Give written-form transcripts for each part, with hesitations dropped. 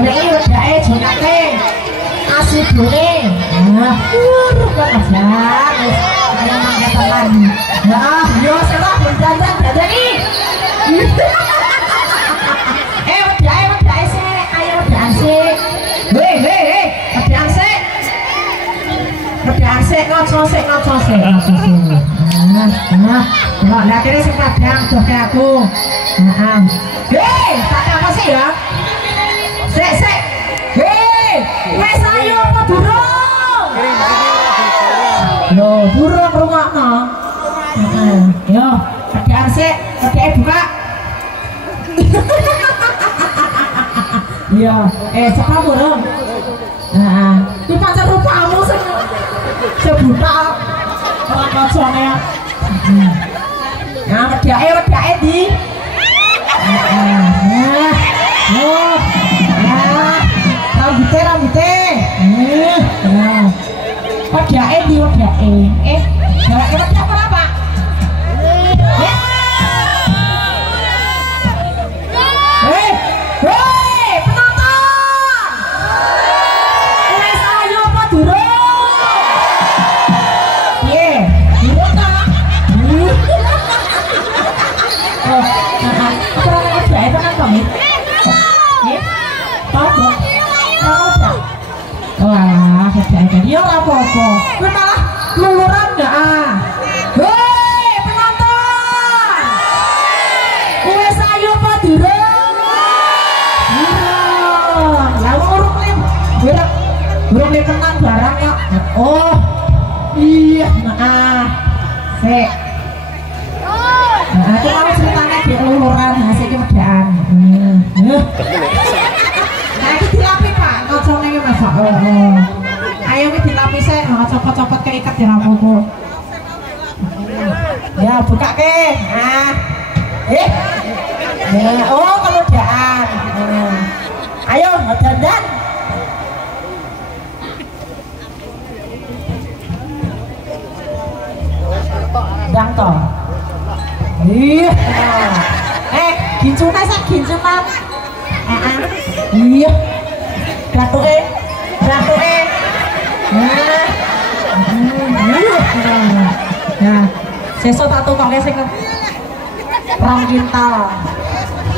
ini wedake jonate asli bone. Nah, kok aja. Ayo mangke teman. Nah, yo serah dandan dadani. Wedake sik, ayo wedake sik. Hei, wedake sik. Wedake sik ngoco sik. Nah, lihat ini sing padang doh kayak aku. Nah, hei, tak apa sih ya? Sik. Hei, wes ayo apa durung? Loh, durung rungokno. Yo, wedake sik, wedake buka. Iya, cepat burung. Nah, itu pacar rupamu sebuta orang kacone. Nah, wedake di. Rambute. Wedake di wedake. Wedake apa? Wah, ya apa-apa. Kowe malah luluran enggak ah. Hei, penonton. Kowe sayu apa durung? Lah urung lim menang barang ya. Oh. Iya, nah. Sik. Nah, aku mau ceritanya di luluran hasil kemudian. Nah, ini dilapi Pak, kocoknya ini Mas. Ayo ini dilapi saya, copot-copot keikat di rambutku. Ya, buka ke. Nah, oh kemudian. Ayo, dandan. Dang toh. Iya. Gincunan sak gincunan. Iya. Ratuke. Nah, sesuk tak tukoke sing rong kintal.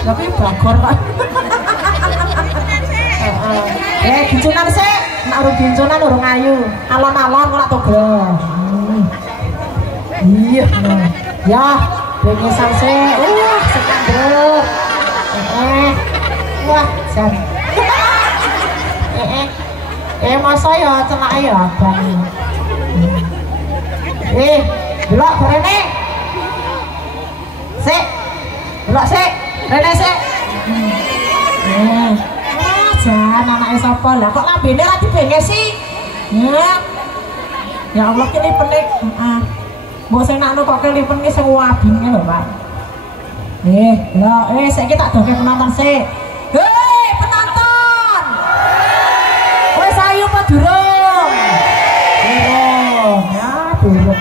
Tapi bagor, Pak. Gincunan sik, nek urung gincunan urung ayu. Alon-alon ora togo. Iya. Ya, bengesan sik. Sekandruk. Wah, jan. Masa ya celake ya abang. Delok barene. Sik. Delok sik. Rene sik. Jan anake sapa lah kok lambene ra dibengesi. Ya Allah ki lipenik. Mbok sing nakno kok lipen ki sing wabinge lho, Pak. Lho, saiki tak doke penonton sik. Hei, penonton. Wes ayo apa durung? Durung. Ya, durung.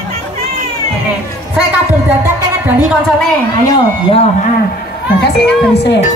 Saya kabur dadak kene dali koncone. Ayo, ya, gagas sing ngabari sik.